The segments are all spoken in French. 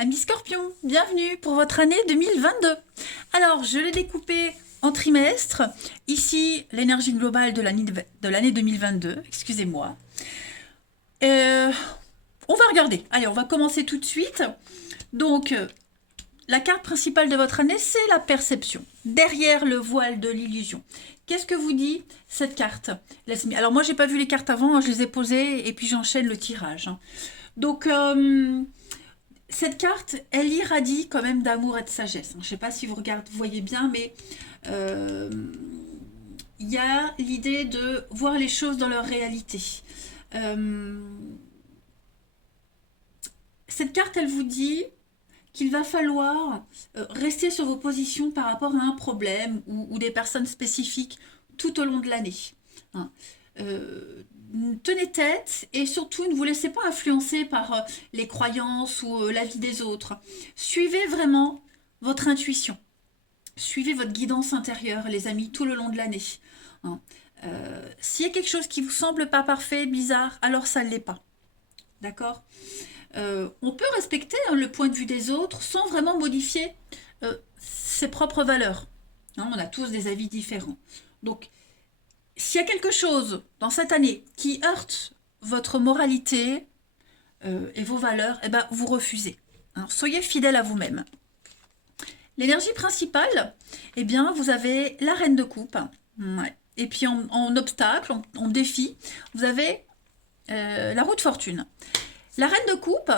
Amis Scorpion, bienvenue pour votre année 2022. Alors, je l'ai découpé en trimestres. Ici, l'énergie globale de l'année 2022, excusez-moi. Euh, on va regarder. Allez, on va commencer tout de suite. Donc, la carte principale de votre année, c'est la perception. Derrière le voile de l'illusion. Qu'est-ce que vous dit cette carte? Alors, moi, j'ai pas vu les cartes avant, hein, je les ai posées et puis j'enchaîne le tirage. Hein. Donc, cette carte, elle irradie quand même d'amour et de sagesse. Je ne sais pas si vous voyez bien, mais il y a l'idée de voir les choses dans leur réalité. Cette carte, elle vous dit qu'il va falloir rester sur vos positions par rapport à un problème ou des personnes spécifiques tout au long de l'année. Hein. Tenez tête et surtout ne vous laissez pas influencer par les croyances ou la vie des autres. Suivez vraiment votre intuition. Suivez votre guidance intérieure, les amis, tout le long de l'année. Hein. S'il y a quelque chose qui vous semble pas parfait, bizarre, alors ça ne l'est pas. D'accord? On peut respecter le point de vue des autres sans vraiment modifier ses propres valeurs. Hein, on a tous des avis différents. Donc, s'il y a quelque chose dans cette année qui heurte votre moralité et vos valeurs, eh ben, vous refusez. Hein, soyez fidèle à vous-même. L'énergie principale, eh bien, vous avez la reine de coupe. Ouais. Et puis en obstacle, en défi, vous avez la roue de fortune. La reine de coupe,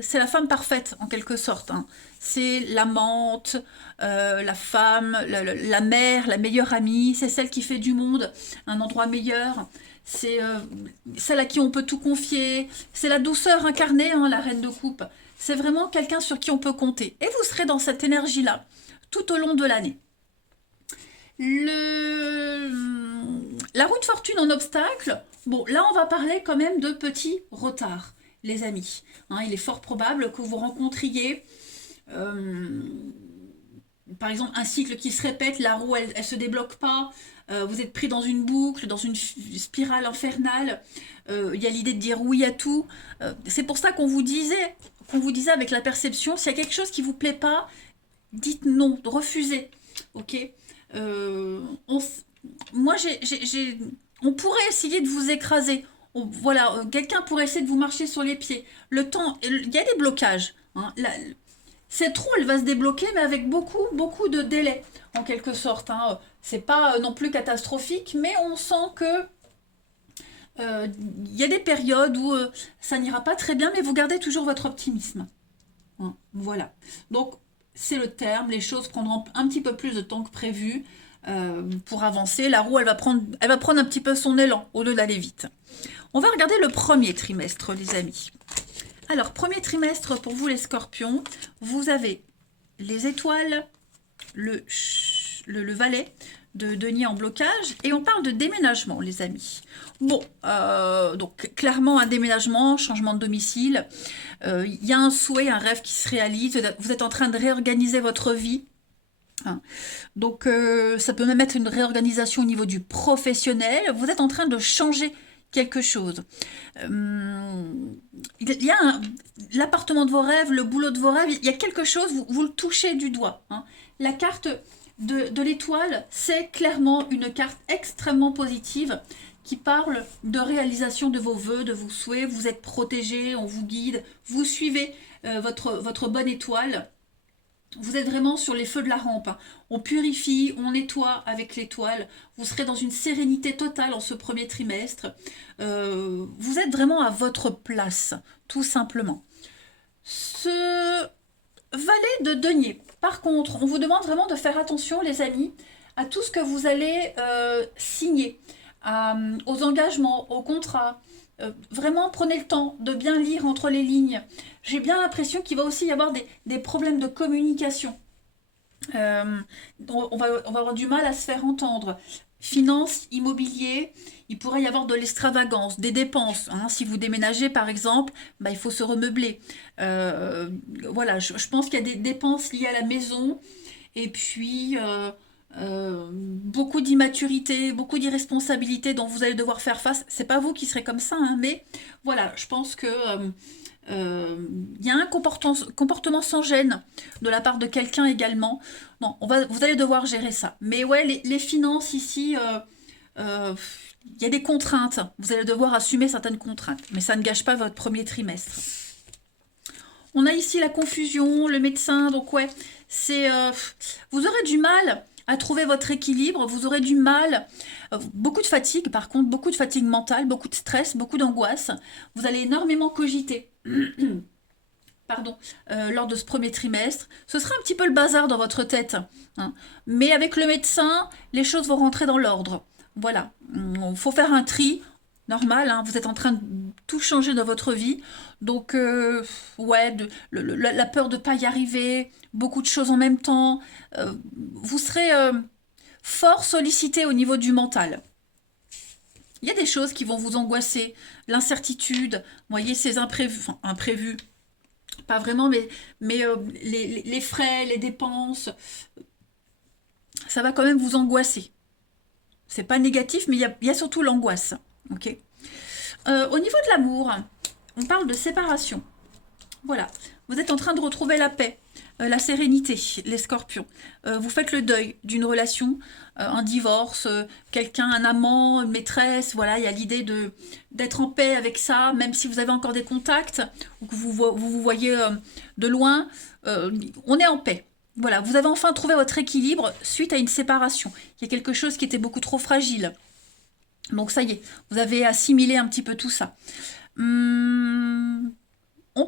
c'est la femme parfaite en quelque sorte. Hein. C'est l'amante, la femme, la mère, la meilleure amie. C'est celle qui fait du monde un endroit meilleur. C'est celle à qui on peut tout confier. C'est la douceur incarnée, hein, la reine de coupe. C'est vraiment quelqu'un sur qui on peut compter. Et vous serez dans cette énergie-là tout au long de l'année. La roue de fortune en obstacle, bon, là on va parler quand même de petits retards, les amis. Hein, il est fort probable que vous rencontriez, par exemple, un cycle qui se répète, la roue elle se débloque pas, vous êtes pris dans une boucle, dans une spirale infernale. Il y a l'idée de dire oui à tout. C'est pour ça qu'on vous disait avec la perception, s'il y a quelque chose qui vous plaît pas, dites non, refusez. Ok. Moi, on pourrait essayer de vous écraser. Voilà, quelqu'un pourrait essayer de vous marcher sur les pieds. Le temps, il y a des blocages. Hein. Cette roue, elle va se débloquer, mais avec beaucoup, beaucoup de délai, en quelque sorte. Hein. C'est pas non plus catastrophique, mais on sent que il y a des périodes où ça n'ira pas très bien, mais vous gardez toujours votre optimisme. Hein. Voilà. Donc, c'est le terme, les choses prendront un petit peu plus de temps que prévu pour avancer. La roue, elle va prendre un petit peu son élan au lieu d'aller vite. On va regarder le premier trimestre, les amis. Alors, premier trimestre pour vous les scorpions, vous avez les étoiles, le valet de denier en blocage et on parle de déménagement, les amis. Bon, donc clairement un déménagement, changement de domicile. Il y a un souhait, un rêve qui se réalise. Vous êtes en train de réorganiser votre vie. Hein. Donc ça peut même être une réorganisation au niveau du professionnel. Vous êtes en train de changer quelque chose. Il y a l'appartement de vos rêves, le boulot de vos rêves, il y a quelque chose, vous le touchez du doigt. Hein. La carte de l'étoile, c'est clairement une carte extrêmement positive qui parle de réalisation de vos vœux, de vos souhaits. Vous êtes protégé, on vous guide, vous suivez votre bonne étoile. Vous êtes vraiment sur les feux de la rampe. Hein. On purifie, on nettoie avec l'étoile. Vous serez dans une sérénité totale en ce premier trimestre. Vous êtes vraiment à votre place, tout simplement. Ce valet de denier. Par contre, on vous demande vraiment de faire attention, les amis, à tout ce que vous allez signer, aux engagements, aux contrats. Vraiment, prenez le temps de bien lire entre les lignes. J'ai bien l'impression qu'il va aussi y avoir des problèmes de communication. On va avoir du mal à se faire entendre. Finance, immobilier, il pourrait y avoir de l'extravagance, des dépenses. Hein. Si vous déménagez, par exemple, bah, il faut se remeubler. Voilà, je pense qu'il y a des dépenses liées à la maison. Et puis, beaucoup d'immaturité, beaucoup d'irresponsabilité dont vous allez devoir faire face. C'est pas vous qui serez comme ça, hein, mais voilà, je pense que il y a un comportement sans gêne de la part de quelqu'un également. Non, vous allez devoir gérer ça. Mais ouais, les finances ici, il y a des contraintes. Vous allez devoir assumer certaines contraintes. Mais ça ne gâche pas votre premier trimestre. On a ici la confusion, le médecin. Donc ouais, vous aurez du mal à trouver votre équilibre. Vous aurez du mal, beaucoup de fatigue par contre, beaucoup de fatigue mentale, beaucoup de stress, beaucoup d'angoisse. Vous allez énormément cogiter. Pardon, lors de ce premier trimestre. Ce sera un petit peu le bazar dans votre tête. Hein. Mais avec le médecin, les choses vont rentrer dans l'ordre. Voilà, il faut faire un tri, normal, hein, vous êtes en train de tout changer dans votre vie. Donc, ouais, la peur de ne pas y arriver, beaucoup de choses en même temps. Vous serez fort sollicité au niveau du mental. Il y a des choses qui vont vous angoisser, l'incertitude, vous voyez, ces imprévus, enfin imprévus, pas vraiment, mais les frais, les dépenses, ça va quand même vous angoisser. C'est pas négatif, mais il y a surtout l'angoisse. Ok. Au niveau de l'amour, on parle de séparation. Voilà. Vous êtes en train de retrouver la paix, la sérénité, les scorpions. Vous faites le deuil d'une relation, un divorce, quelqu'un, un amant, une maîtresse. Voilà, il y a l'idée d'être en paix avec ça, même si vous avez encore des contacts ou que vous voyez de loin. On est en paix. Voilà, vous avez enfin trouvé votre équilibre suite à une séparation. Il y a quelque chose qui était beaucoup trop fragile. Donc ça y est, vous avez assimilé un petit peu tout ça. On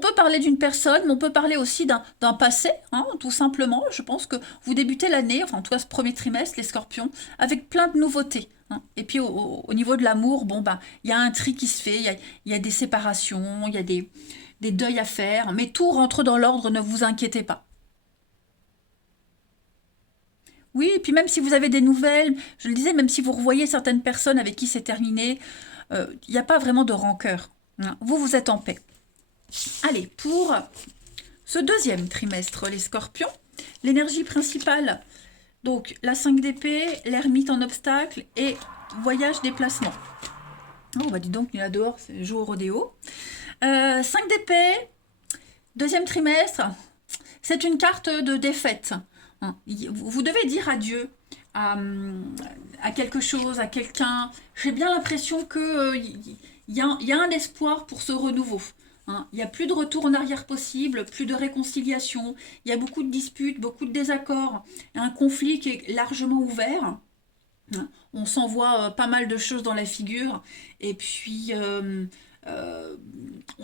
peut parler d'une personne, mais on peut parler aussi d'un passé, hein, tout simplement. Je pense que vous débutez l'année, enfin en tout cas ce premier trimestre, les scorpions, avec plein de nouveautés. Hein. Et puis au niveau de l'amour, bon ben, il y a un tri qui se fait, il y a des séparations, il y a des deuils à faire, mais tout rentre dans l'ordre, ne vous inquiétez pas. Oui, et puis même si vous avez des nouvelles, je le disais, même si vous revoyez certaines personnes avec qui c'est terminé, il n'y a pas vraiment de rancœur. Hein. Vous êtes en paix. Allez, pour ce deuxième trimestre, les scorpions, l'énergie principale, donc la 5 d'épée, l'ermite en obstacle et voyage, déplacement. Oh, bah dis donc, il est là dehors, c'est jour au rodéo. 5 d'épée, deuxième trimestre, c'est une carte de défaite. Vous devez dire adieu à quelque chose, à quelqu'un. J'ai bien l'impression qu'il y a un espoir pour ce renouveau. Hein. Il n'y a plus de retour en arrière possible, plus de réconciliation. Il y a beaucoup de disputes, beaucoup de désaccords. Un conflit qui est largement ouvert. Hein. On s'envoie pas mal de choses dans la figure. Et puis, il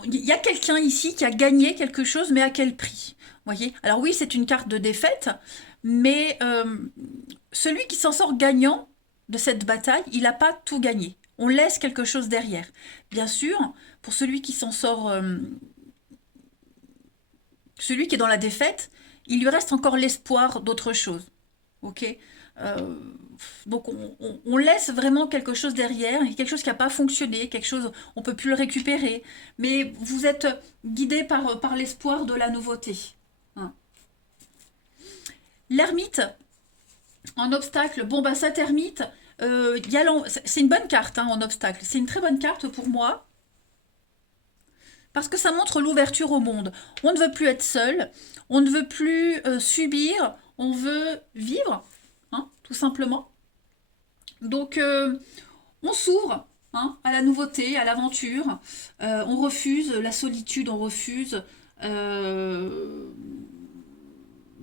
y a quelqu'un ici qui a gagné quelque chose, mais à quel prix? Voyez. Alors oui, c'est une carte de défaite, mais celui qui s'en sort gagnant de cette bataille, il n'a pas tout gagné. On laisse quelque chose derrière. Bien sûr, pour celui qui s'en sort, celui qui est dans la défaite, il lui reste encore l'espoir d'autre chose. Ok. Donc on laisse vraiment quelque chose derrière, quelque chose qui n'a pas fonctionné, quelque chose, on ne peut plus le récupérer, mais vous êtes guidé par l'espoir de la nouveauté. Hein. L'ermite, en obstacle, bon bah cette ermite, c'est une bonne carte hein, en obstacle, c'est une très bonne carte pour moi, parce que ça montre l'ouverture au monde. On ne veut plus être seul, on ne veut plus subir, on veut vivre. Hein, tout simplement. Donc, on s'ouvre hein, à la nouveauté, à l'aventure. On refuse la solitude, on refuse. Il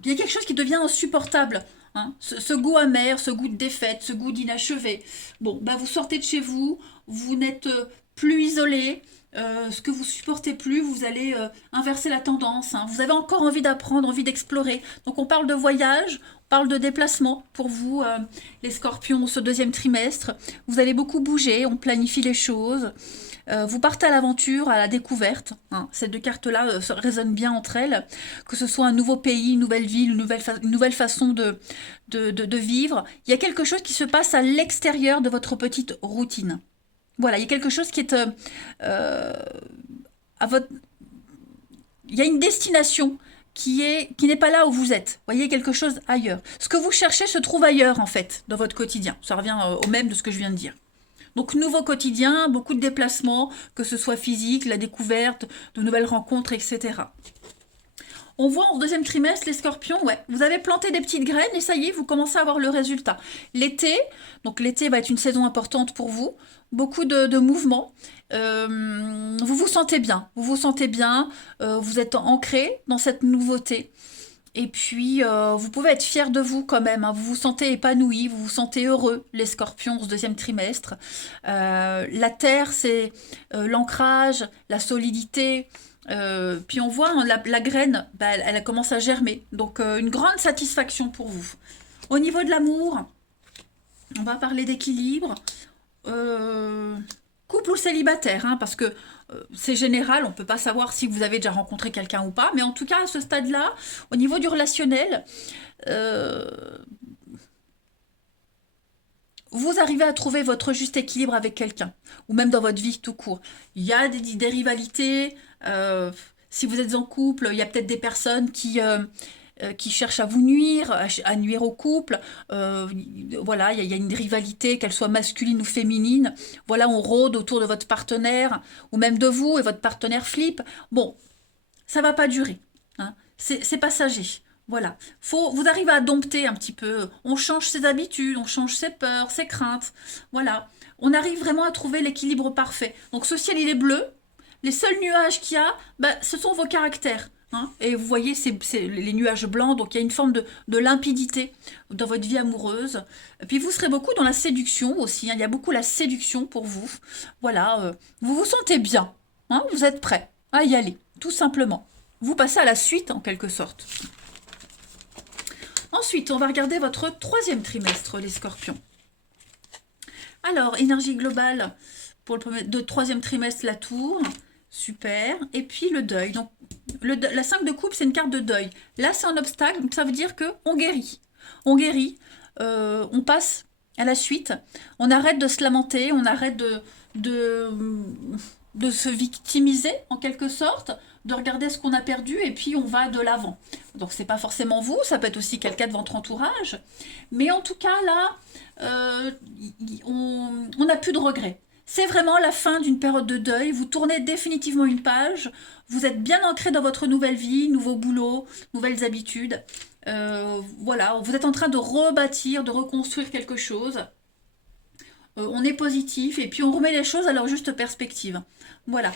y a quelque chose qui devient insupportable. Hein, ce goût amer, ce goût de défaite, ce goût d'inachevé. Bon, bah vous sortez de chez vous, vous n'êtes plus isolé. Ce que vous supportez plus, vous allez inverser la tendance. Hein. Vous avez encore envie d'apprendre, envie d'explorer. Donc on parle de voyage, on parle de déplacement pour vous, les scorpions, ce deuxième trimestre. Vous allez beaucoup bouger, on planifie les choses. Vous partez à l'aventure, à la découverte. Hein. Ces deux cartes-là résonnent bien entre elles. Que ce soit un nouveau pays, une nouvelle ville, une nouvelle façon de vivre. Il y a quelque chose qui se passe à l'extérieur de votre petite routine. Voilà, il y a quelque chose qui est à votre... Il y a une destination qui n'est pas là où vous êtes. Vous voyez, quelque chose ailleurs. Ce que vous cherchez se trouve ailleurs, en fait, dans votre quotidien. Ça revient au même de ce que je viens de dire. Donc, nouveau quotidien, beaucoup de déplacements, que ce soit physique, la découverte, de nouvelles rencontres, etc. On voit en deuxième trimestre, les scorpions, ouais, vous avez planté des petites graines et ça y est, vous commencez à avoir le résultat. L'été, donc l'été va être une saison importante pour vous, beaucoup de mouvements. Vous vous sentez bien, vous êtes ancré dans cette nouveauté. Et puis, vous pouvez être fier de vous quand même, hein. Vous vous sentez épanoui, vous vous sentez heureux, les scorpions, ce deuxième trimestre. La terre, c'est l'ancrage, la solidité. Puis on voit hein, la graine, bah, elle commence à germer. Donc, une grande satisfaction pour vous. Au niveau de l'amour, on va parler d'équilibre. Euh, Couple ou célibataire, hein, parce que c'est général, on ne peut pas savoir si vous avez déjà rencontré quelqu'un ou pas, mais en tout cas, à ce stade-là, au niveau du relationnel, euh, vous arrivez à trouver votre juste équilibre avec quelqu'un, ou même dans votre vie tout court. Il y a des rivalités, si vous êtes en couple, il y a peut-être des personnes qui cherchent à vous nuire, à nuire au couple. Voilà, il y a une rivalité, qu'elle soit masculine ou féminine. Voilà, on rôde autour de votre partenaire, ou même de vous, et votre partenaire flippe. Bon, ça va pas durer, hein. C'est passager. Voilà. Vous arrivez à dompter un petit peu. On change ses habitudes, on change ses peurs, ses craintes. Voilà. On arrive vraiment à trouver l'équilibre parfait. Donc ce ciel, il est bleu. Les seuls nuages qu'il y a, bah, ce sont vos caractères, hein. Et vous voyez, c'est les nuages blancs, donc il y a une forme de limpidité dans votre vie amoureuse. Et puis vous serez beaucoup dans la séduction aussi, hein. Il y a beaucoup la séduction pour vous. Voilà, vous vous sentez bien, hein. Vous êtes prêt à y aller, tout simplement. Vous passez à la suite en quelque sorte. Ensuite, on va regarder votre troisième trimestre, les scorpions. Alors, énergie globale pour le troisième trimestre, la tour. Super. Et puis le deuil. Donc, la 5 de coupe, c'est une carte de deuil. Là, c'est un obstacle, donc ça veut dire qu'on guérit. On guérit, on passe à la suite. On arrête de se lamenter, on arrête de, de se victimiser en quelque sorte, de regarder ce qu'on a perdu et puis on va de l'avant. Donc c'est pas forcément vous, ça peut être aussi quelqu'un de votre entourage, mais en tout cas là, on n'a plus de regrets. C'est vraiment la fin d'une période de deuil, vous tournez définitivement une page, vous êtes bien ancré dans votre nouvelle vie, nouveau boulot, nouvelles habitudes. Voilà, vous êtes en train de rebâtir, de reconstruire quelque chose. On est positif et puis on remet les choses à leur juste perspective. Voilà.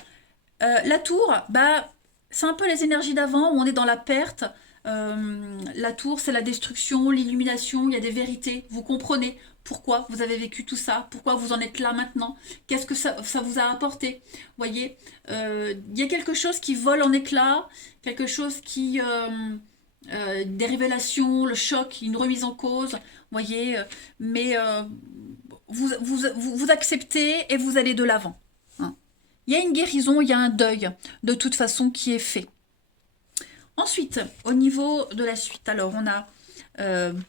La tour, bah, c'est un peu les énergies d'avant où on est dans la perte. La tour, c'est la destruction, l'illumination, il y a des vérités. Vous comprenez pourquoi vous avez vécu tout ça, pourquoi vous en êtes là maintenant, qu'est-ce que ça vous a apporté. Vous voyez, il y a quelque chose qui vole en éclats, quelque chose qui... des révélations, le choc, une remise en cause, vous voyez, mais vous acceptez et vous allez de l'avant, hein. Il y a une guérison, il y a un deuil, de toute façon, qui est fait. Ensuite, au niveau de la suite, alors on a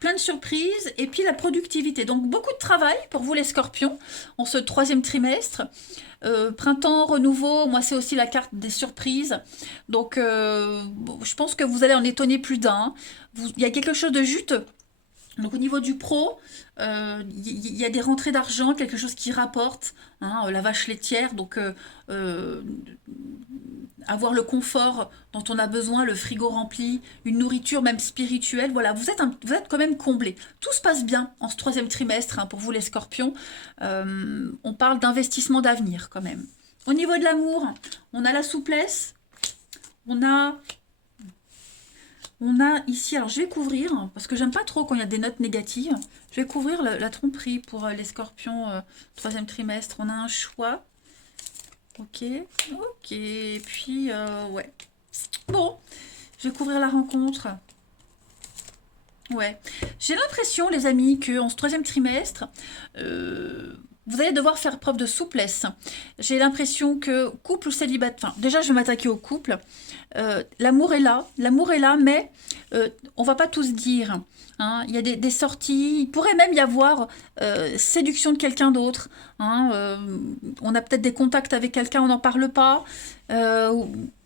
plein de surprises et puis la productivité. Donc beaucoup de travail pour vous les scorpions en ce troisième trimestre. Printemps, renouveau, moi c'est aussi la carte des surprises. Donc je pense que vous allez en étonner plus d'un. Il y a quelque chose de juteux. Donc au niveau du pro, il y a des rentrées d'argent, quelque chose qui rapporte, hein, la vache laitière, donc avoir le confort dont on a besoin, le frigo rempli, une nourriture même spirituelle, voilà, vous êtes quand même comblés. Tout se passe bien en ce troisième trimestre, hein, pour vous les scorpions. On parle d'investissement d'avenir quand même. Au niveau de l'amour, on a la souplesse, on a ici, alors je vais couvrir, parce que j'aime pas trop quand il y a des notes négatives, je vais couvrir la tromperie pour les scorpions troisième trimestre. On a un choix. Ok, et puis, ouais. Bon, je vais couvrir la rencontre. Ouais. J'ai l'impression, les amis, qu'en ce troisième trimestre, vous allez devoir faire preuve de souplesse. J'ai l'impression que couple ou célibataire, enfin, déjà, je vais m'attaquer au couple. L'amour est là, mais on va pas tous dire, hein. Il y a des sorties, il pourrait même y avoir séduction de quelqu'un d'autre, hein. On a peut-être des contacts avec quelqu'un, on n'en parle pas.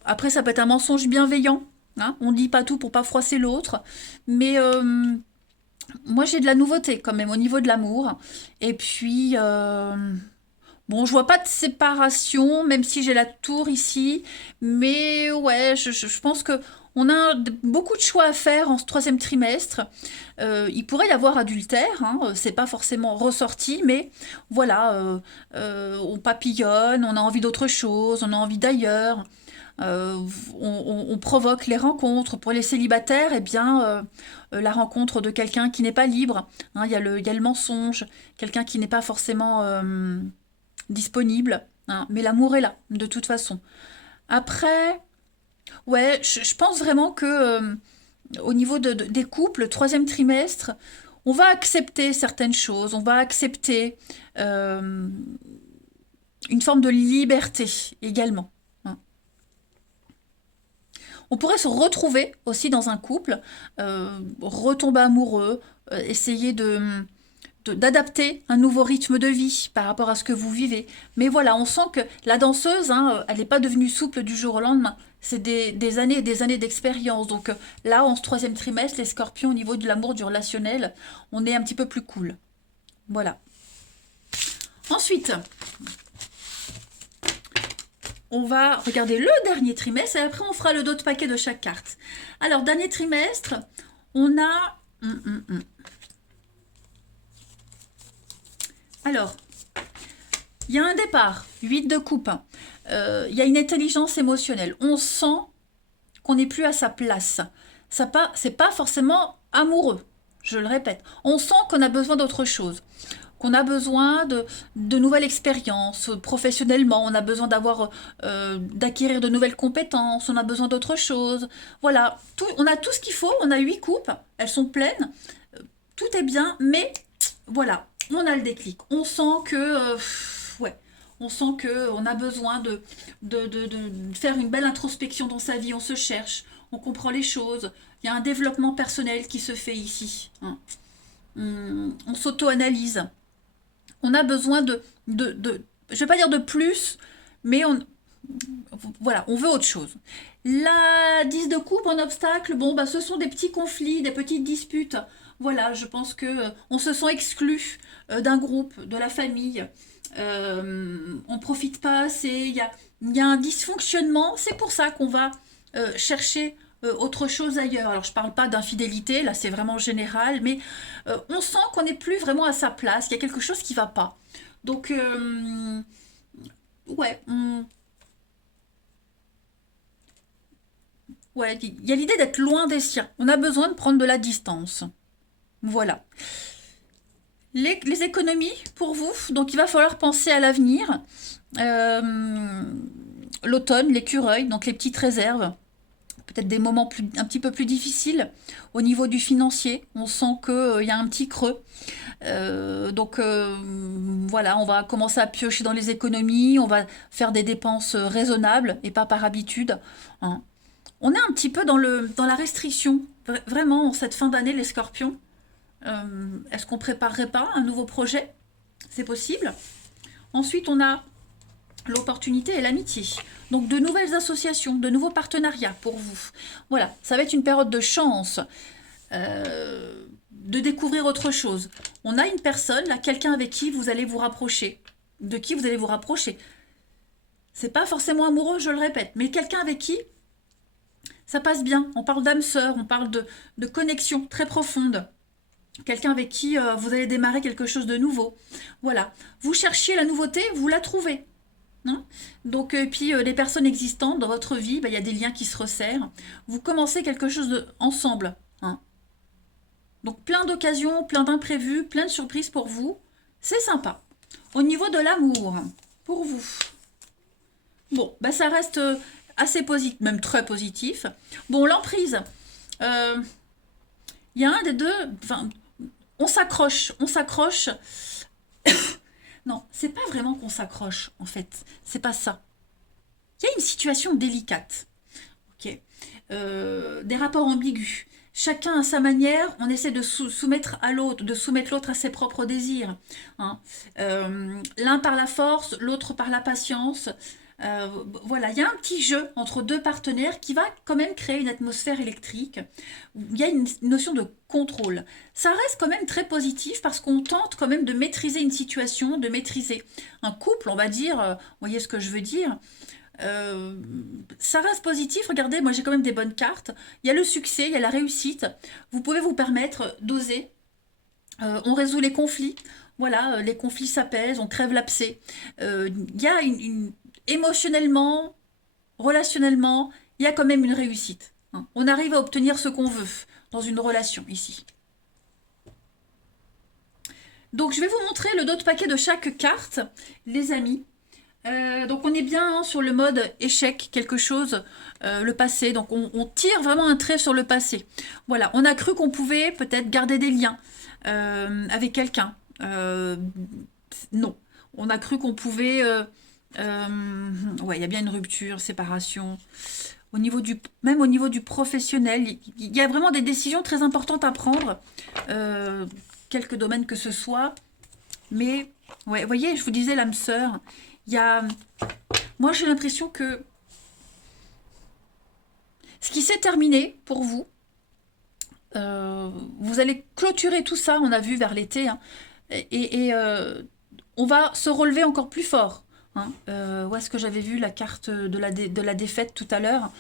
Après, ça peut être un mensonge bienveillant, hein. On ne dit pas tout pour pas froisser l'autre, mais moi j'ai de la nouveauté quand même au niveau de l'amour. Et puis Bon, je vois pas de séparation, même si j'ai la tour ici. Mais ouais, je pense que on a beaucoup de choix à faire en ce troisième trimestre. Il pourrait y avoir adultère, hein, c'est pas forcément ressorti, mais voilà, on papillonne, on a envie d'autre chose, on a envie d'ailleurs. Euh, on provoque les rencontres. Pour les célibataires, eh bien, la rencontre de quelqu'un qui n'est pas libre. Hein, il y a le mensonge, quelqu'un qui n'est pas forcément disponible. Hein, mais l'amour est là, de toute façon. Après, ouais, je pense vraiment que au niveau des couples, troisième trimestre, on va accepter certaines choses, on va accepter euh, une forme de liberté également. Hein. On pourrait se retrouver aussi dans un couple, retomber amoureux, essayer d'adapter un nouveau rythme de vie par rapport à ce que vous vivez. Mais voilà, on sent que la danseuse, hein, elle n'est pas devenue souple du jour au lendemain. C'est des années et des années d'expérience. Donc là, en ce troisième trimestre, les scorpions, au niveau de l'amour, du relationnel, on est un petit peu plus cool. Voilà. Ensuite, on va regarder le dernier trimestre et après on fera le dos de paquet de chaque carte. Alors, dernier trimestre, on a... Alors, il y a un départ, 8 de coupe. Il y a une intelligence émotionnelle. On sent qu'on n'est plus à sa place. C'est pas forcément amoureux, je le répète. On sent qu'on a besoin d'autre chose, qu'on a besoin de nouvelles expériences professionnellement, on a besoin d'acquérir de nouvelles compétences, on a besoin d'autre chose. Voilà, on a tout ce qu'il faut, on a 8 coupes, elles sont pleines, tout est bien, mais voilà, on a le déclic. On sent que... ouais. On sent qu'on a besoin de faire une belle introspection dans sa vie. On se cherche, on comprend les choses. Il y a un développement personnel qui se fait ici. Hein. On s'auto-analyse. On a besoin je ne vais pas dire de plus, mais voilà, on veut autre chose. La 10 de coupe en obstacle, bon, bah, ce sont des petits conflits, des petites disputes. Voilà, je pense que on se sent exclu d'un groupe, de la famille. On profite pas assez. Il y a un dysfonctionnement. C'est pour ça qu'on va chercher autre chose ailleurs. Alors, je parle pas d'infidélité, là, c'est vraiment général, mais on sent qu'on n'est plus vraiment à sa place. Il y a quelque chose qui va pas. Donc, ouais, ouais, il y a l'idée d'être loin des siens. On a besoin de prendre de la distance. Voilà. Les économies pour vous, donc il va falloir penser à l'avenir. Euh, L'automne, l'écureuil, donc les petites réserves. Peut-être des moments un petit peu plus difficiles au niveau du financier. On sent qu'il y a un petit creux. Donc voilà, on va commencer à piocher dans les économies, on va faire des dépenses raisonnables et pas par habitude. Hein. On est un petit peu dans la restriction. Vraiment, en cette fin d'année, les scorpions. Est-ce qu'on préparerait pas un nouveau projet? C'est possible. Ensuite, on a l'opportunité et l'amitié. Donc de nouvelles associations, de nouveaux partenariats pour vous. Voilà, ça va être une période de chance, de découvrir autre chose. On a une personne, là, quelqu'un avec qui vous allez vous rapprocher. De qui vous allez vous rapprocher. C'est pas forcément amoureux, je le répète, mais quelqu'un avec qui ça passe bien. On parle d'âme sœur, on parle de connexion très profonde. Quelqu'un avec qui vous allez démarrer quelque chose de nouveau. Voilà. Vous cherchiez la nouveauté, vous la trouvez. Hein. Donc, puis les personnes existantes dans votre vie, bah, il y a des liens qui se resserrent. Vous commencez quelque chose ensemble. Hein. Donc, plein d'occasions, plein d'imprévus, plein de surprises pour vous. C'est sympa. Au niveau de l'amour, pour vous. Bon, bah, ça reste assez positif, même très positif. Bon, l'emprise. Il y a un des deux. Enfin, on s'accroche. Non, c'est pas vraiment qu'on s'accroche, en fait. C'est pas ça. Il y a une situation délicate. Ok. Des rapports ambigus. Chacun à sa manière, on essaie de soumettre à l'autre, de soumettre l'autre à ses propres désirs. Hein. L'un par la force, l'autre par la patience. Voilà, il y a un petit jeu entre deux partenaires qui va quand même créer une atmosphère électrique. Il y a une notion de contrôle. Ça reste quand même très positif parce qu'on tente quand même de maîtriser une situation, de maîtriser un couple, on va dire. Vous voyez ce que je veux dire? Euh, Ça reste positif. Regardez, moi j'ai quand même des bonnes cartes. Il y a le succès, il y a la réussite. Vous pouvez vous permettre d'oser. On résout les conflits. Voilà, les conflits s'apaisent, on crève l'abcès. Il y a émotionnellement, relationnellement, il y a quand même une réussite, hein. On arrive à obtenir ce qu'on veut dans une relation ici. Donc je vais vous montrer le dos de paquet de chaque carte, les amis. Donc on est bien, hein, sur le mode échec, quelque chose, le passé. Donc on tire vraiment un trait sur le passé. Voilà, on a cru qu'on pouvait peut-être garder des liens avec quelqu'un. Non, on a cru qu'on pouvait... ouais, il y a bien une rupture, séparation. Même au niveau du professionnel, il y a vraiment des décisions très importantes à prendre, euh, quelques domaines que ce soit. Mais, ouais, vous voyez, je vous disais l'âme sœur, il y a... Moi, j'ai l'impression que ce qui s'est terminé pour vous, vous allez clôturer tout ça, on a vu vers l'été, hein, et on va se relever encore plus fort, hein. Où est-ce que j'avais vu la carte de la défaite tout à l'heure?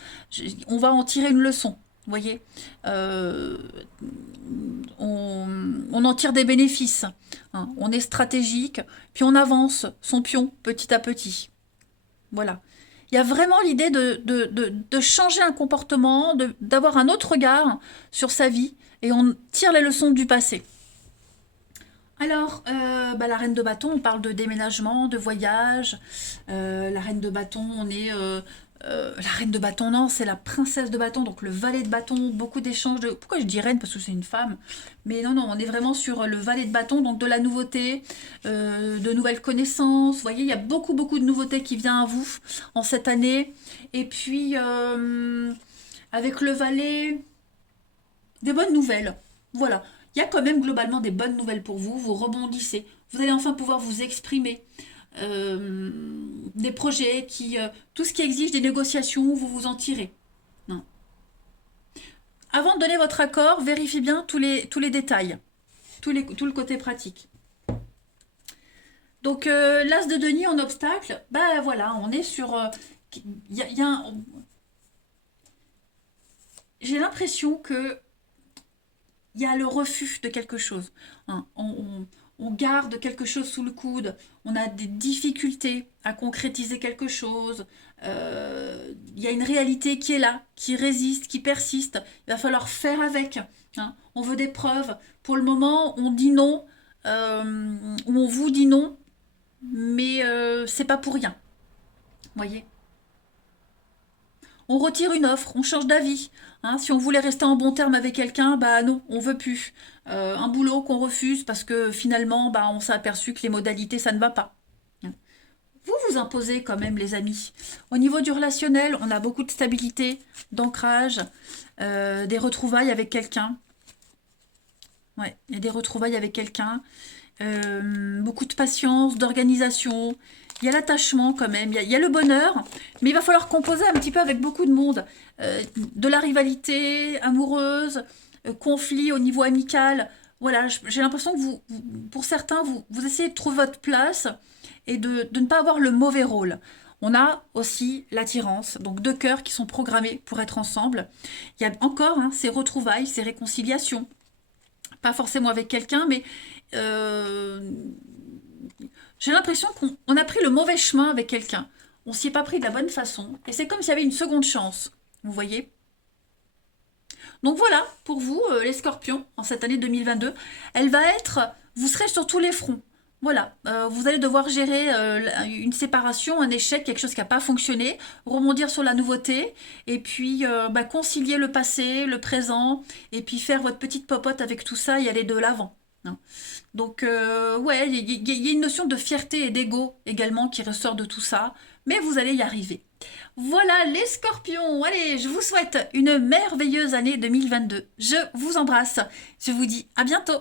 On va en tirer une leçon, vous voyez. Euh, on en tire des bénéfices, hein. On est stratégique, puis on avance son pion petit à petit. Voilà. Il y a vraiment l'idée de changer un comportement, d'avoir un autre regard sur sa vie, et on tire les leçons du passé. Alors, la reine de bâton, on parle de déménagement, de voyage. La reine de bâton, la reine de bâton, non, c'est la princesse de bâton, donc le valet de bâton, beaucoup d'échanges de... Pourquoi je dis reine? Parce que c'est une femme. Mais non, non, on est vraiment sur le valet de bâton, donc de la nouveauté, de nouvelles connaissances. Vous voyez, il y a beaucoup, beaucoup de nouveautés qui viennent à vous en cette année. Et puis, avec le valet, des bonnes nouvelles. Voilà. Il y a quand même globalement des bonnes nouvelles pour vous. Vous rebondissez. Vous allez enfin pouvoir vous exprimer. Euh, des projets tout ce qui exige des négociations, vous vous en tirez. Non. Avant de donner votre accord, vérifiez bien tous les détails, tout le côté pratique. Donc, l'as de denier en obstacle, bah voilà, on est sur... il y a j'ai l'impression que il y a le refus de quelque chose, hein. On garde quelque chose sous le coude, on a des difficultés à concrétiser quelque chose, il y a une réalité qui est là, qui résiste, qui persiste, il va falloir faire avec, hein. On veut des preuves. Pour le moment, on dit non, ou on vous dit non, mais c'est pas pour rien, voyez. On retire une offre, on change d'avis, hein. Si on voulait rester en bon terme avec quelqu'un, bah non, on veut plus. Un boulot qu'on refuse parce que finalement, bah, on s'est aperçu que les modalités, ça ne va pas. Vous vous imposez quand même, les amis. Au niveau du relationnel, on a beaucoup de stabilité, d'ancrage, des retrouvailles avec quelqu'un. Ouais, il y a des retrouvailles avec quelqu'un. Beaucoup de patience, d'organisation. Il y a l'attachement quand même, il y a le bonheur, mais il va falloir composer un petit peu avec beaucoup de monde. De la rivalité amoureuse, conflit au niveau amical. Voilà, j'ai l'impression que pour certains, vous essayez de trouver votre place et de ne pas avoir le mauvais rôle. On a aussi l'attirance, donc deux cœurs qui sont programmés pour être ensemble. Il y a encore, hein, ces retrouvailles, ces réconciliations. Pas forcément avec quelqu'un, mais euh, j'ai l'impression qu'on a pris le mauvais chemin avec quelqu'un. On s'y est pas pris de la bonne façon. Et c'est comme s'il y avait une seconde chance. Vous voyez? Donc voilà, pour vous, les scorpions, en cette année 2022, elle va être... Vous serez sur tous les fronts. Voilà, vous allez devoir gérer une séparation, un échec, quelque chose qui n'a pas fonctionné, rebondir sur la nouveauté, et puis concilier le passé, le présent, et puis faire votre petite popote avec tout ça et aller de l'avant, hein. Donc, ouais, il y a une notion de fierté et d'ego également qui ressort de tout ça, mais vous allez y arriver. Voilà les scorpions, allez, je vous souhaite une merveilleuse année 2022. Je vous embrasse, je vous dis à bientôt.